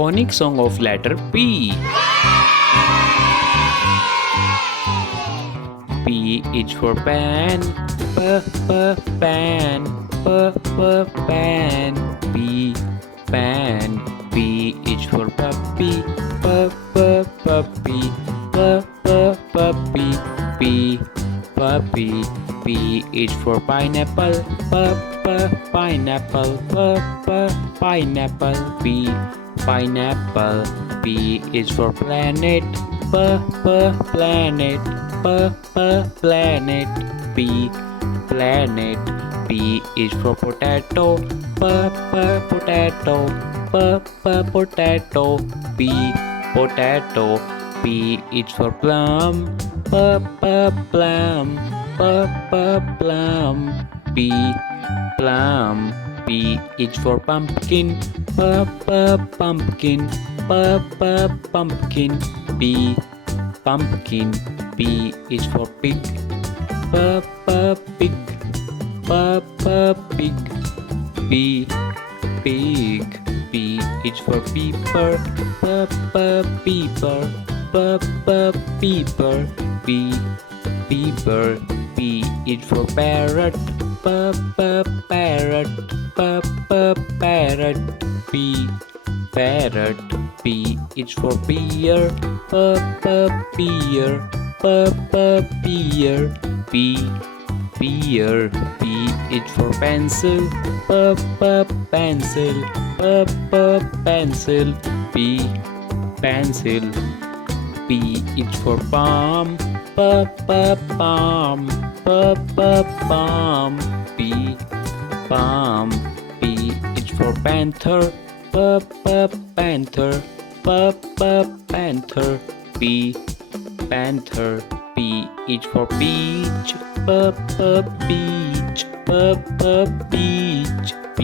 phonic song of letter P. P is for pen, pen, pen. P, pen. P is for puppy, puppy, puppy. P, puppy. P is for pineapple, pineapple, pineapple. P, pineapple. P is for planet, planet, planet. P, planet. P is for potato, potato, potato. P, potato. P is for plum, plum, plum. P, plum. P is for pumpkin, pumpkin, pumpkin. P, pumpkin. P is for pig, pig, pig. P, pig. P is for peeper, peeper, peeper. P, peeper. P is for parrot, parrot, parrot. P, parrot. P is for pear, pear, pear. P, pear. P is for pencil, pencil, pencil. P, pencil. P is for palm, palm, palm. P, palm. P is for panther, panther, panther. P, panther. P is for peach, peach, peach. P,